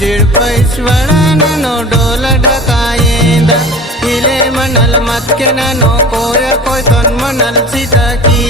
जिळपैश्वरनो डोल ढकायेंदा इले मनल मत के नो कोय कोय तन मनल सीता की